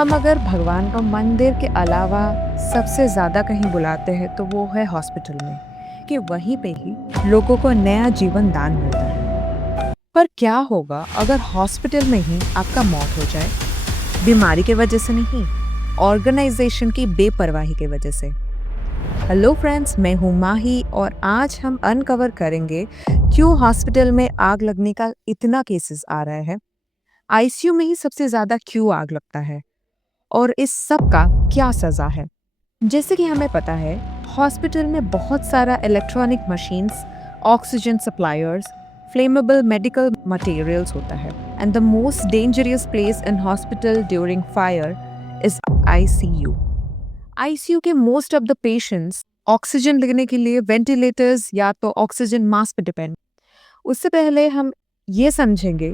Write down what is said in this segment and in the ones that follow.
हम अगर भगवान को मंदिर के अलावा सबसे ज़्यादा कहीं बुलाते हैं तो वो है हॉस्पिटल में, कि वहीं पे ही लोगों को नया जीवन दान मिलता है। पर क्या होगा अगर हॉस्पिटल में ही आपका मौत हो जाए? बीमारी की वजह से नहीं, ऑर्गेनाइजेशन की बेपरवाही की वजह से। हेलो फ्रेंड्स, मैं हूँ माही और आज हम अनकवर करेंगे क्यों हॉस्पिटल में आग लगने का इतना केसेस आ रहा है, आईसीयू में ही सबसे ज़्यादा क्यों आग लगता है और इस सब का क्या सज़ा है। जैसे कि हमें पता है, हॉस्पिटल में बहुत सारा electronic machines, oxygen suppliers, flammable medical materials होता है and the most dangerous place in hospital during fire is ICU. ICU के most of the patients oxygen लेने के लिए वेंटिलेटर्स या तो ऑक्सीजन मास्क पे डिपेंड। उससे पहले हम ये समझेंगे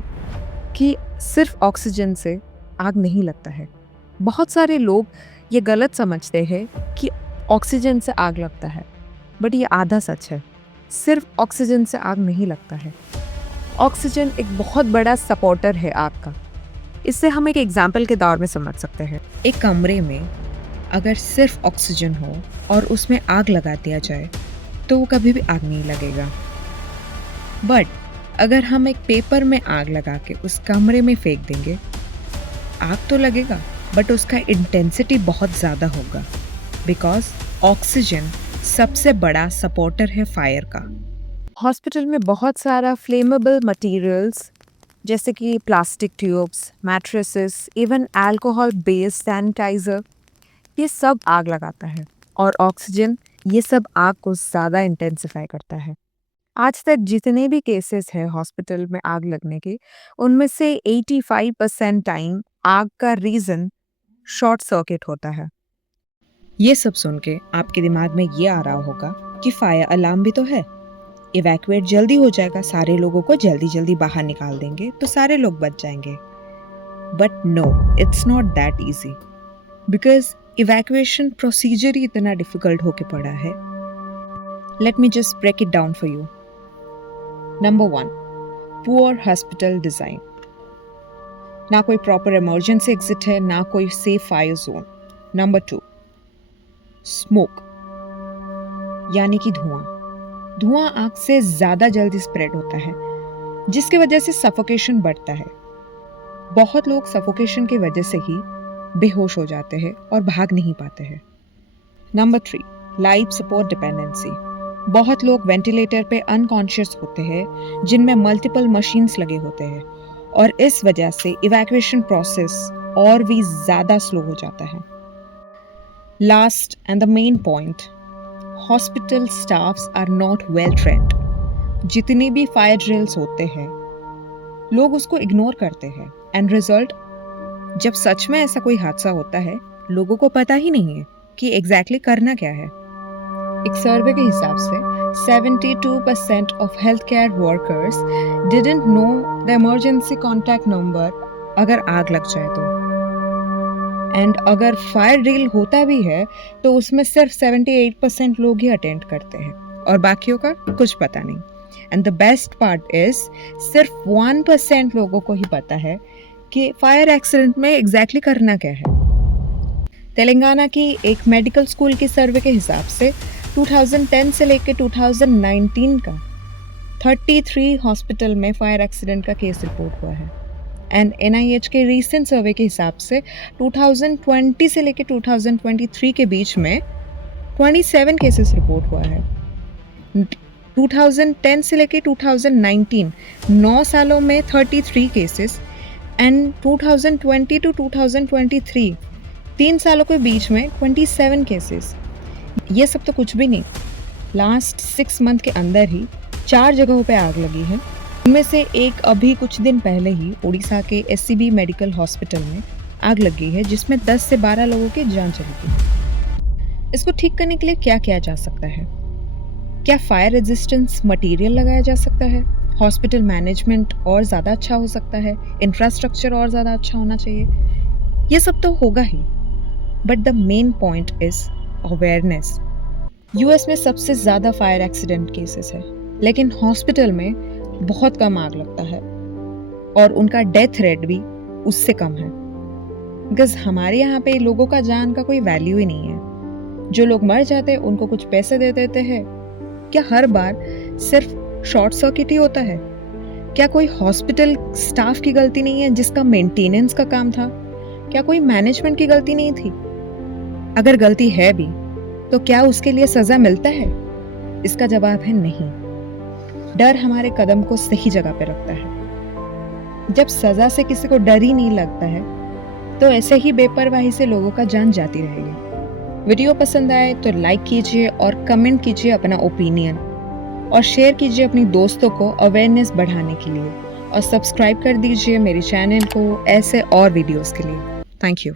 कि सिर्फ ऑक्सीजन से आग नहीं लगता है। बहुत सारे लोग ये गलत समझते हैं कि ऑक्सीजन से आग लगता है, बट ये आधा सच है। सिर्फ ऑक्सीजन से आग नहीं लगता है। ऑक्सीजन एक बहुत बड़ा सपोर्टर है आग का। इससे हम एक एग्जाम्पल के दौर में समझ सकते हैं। एक कमरे में अगर सिर्फ ऑक्सीजन हो और उसमें आग लगा दिया जाए तो वो कभी भी आग नहीं लगेगा। बट अगर हम एक पेपर में आग लगा के उस कमरे में फेंक देंगे, आग तो लगेगा बट उसका इंटेंसिटी बहुत ज़्यादा होगा, बिकॉज ऑक्सीजन सबसे बड़ा सपोर्टर है फायर का। हॉस्पिटल में बहुत सारा फ्लेमेबल मटेरियल्स जैसे कि plastic tubes, mattresses, even alcohol based sanitiser, ये सब आग लगाता है और ऑक्सीजन ये सब आग को ज़्यादा इंटेंसिफाई करता है। आज तक जितने भी केसेस हैं हॉस्पिटल में आग लगने के, उनमें से 85% टाइम आग का रीज़न शॉर्ट सर्किट होता है। ये सब सुन के आपके दिमाग में ये आ रहा होगा कि फायर अलार्म भी तो है, इवैक्यूएट जल्दी हो जाएगा, सारे लोगों को जल्दी जल्दी बाहर निकाल देंगे तो सारे लोग बच जाएंगे। But no, it's not that easy, because evacuation procedure ही इतना डिफिकल्ट होके पड़ा है। Let me just break it down for you. Number 1, poor hospital design. ना कोई प्रॉपर इमरजेंसी एग्जिट है, ना कोई safe fire zone. Number 2, smoke यानी कि धुआं आग से ज्यादा जल्दी स्प्रेड होता है, जिसकी वजह से सफोकेशन बढ़ता है। बहुत लोग सफोकेशन की वजह से ही बेहोश हो जाते हैं और भाग नहीं पाते हैं। Number 3, life support dependency. बहुत लोग वेंटिलेटर पे अनकॉन्शियस होते हैं, जिनमें मल्टीपल मशीन्स लगे होते हैं, और इस वजह से इवैक्यूएशन प्रोसेस और भी ज्यादा स्लो हो जाता है। Last and the main point, hospital staffs are not well trained. जितने भी फायर ड्रिल्स होते हैं, लोग उसको इग्नोर करते हैं, एंड रिजल्ट, जब सच में ऐसा कोई हादसा होता है, लोगों को पता ही नहीं है कि एग्जैक्टली करना क्या है। एक सर्वे के हिसाब से 72% of health care workers didn't know the emergency contact number अगर आग लग जाए तो। एंड अगर फायर ड्रिल होता भी है तो उसमें सिर्फ 78% लोग ही अटेंड करते हैं और बाकियों का कुछ पता नहीं। And the best part is, सिर्फ 1% लोगों को ही पता है कि फायर एक्सीडेंट में एग्जैक्टली करना क्या है। तेलंगाना की एक मेडिकल स्कूल की सर्वे के हिसाब से 2010 से लेकर 2019 का 33 हॉस्पिटल में फायर एक्सीडेंट का केस रिपोर्ट हुआ है। एंड NIH के रीसेंट सर्वे के हिसाब से 2020 से लेकर 2023 के बीच में 27 केसेस रिपोर्ट हुआ है। 2010 से लेकर 2019, 9 सालों में 33 केसेस, एंड 2020 टू 2023, 3 सालों के बीच में 27 केसेस। ये सब तो कुछ भी नहीं, लास्ट 6 मंथ के अंदर ही 4 जगहों पे आग लगी है। उनमें से एक अभी कुछ दिन पहले ही उड़ीसा के SCB मेडिकल हॉस्पिटल में आग लगी है, जिसमें 10 से 12 लोगों की जान चली गई। इसको ठीक करने के लिए क्या किया जा सकता है? क्या फायर रेजिस्टेंस मटेरियल लगाया जा सकता है? हॉस्पिटल मैनेजमेंट और ज़्यादा अच्छा हो सकता है? इंफ्रास्ट्रक्चर और ज़्यादा अच्छा होना चाहिए? ये सब तो होगा ही, but the main point is awareness. US में सबसे ज़्यादा फायर एक्सीडेंट केसेस है, लेकिन हॉस्पिटल में बहुत कम आग लगता है और उनका डेथ रेट भी उससे कम है। बिकॉज हमारे यहाँ पे लोगों का जान का कोई वैल्यू ही नहीं है। जो लोग मर जाते हैं उनको कुछ पैसे दे देते हैं। क्या हर बार सिर्फ शॉर्ट सर्किट ही होता है? क्या कोई हॉस्पिटल स्टाफ की गलती नहीं है जिसका मेंटेनेंस का काम था? क्या कोई मैनेजमेंट की गलती नहीं थी? अगर गलती है भी तो क्या उसके लिए सजा मिलता है? इसका जवाब है नहीं। डर हमारे कदम को सही जगह पे रखता है। जब सजा से किसी को डर ही नहीं लगता है तो ऐसे ही बेपरवाही से लोगों का जान जाती रहेगी। वीडियो पसंद आए तो लाइक कीजिए और कमेंट कीजिए अपना ओपिनियन, और शेयर कीजिए अपनी दोस्तों को अवेयरनेस बढ़ाने के लिए, और सब्सक्राइब कर दीजिए मेरे चैनल को ऐसे और वीडियोस के लिए। Thank you.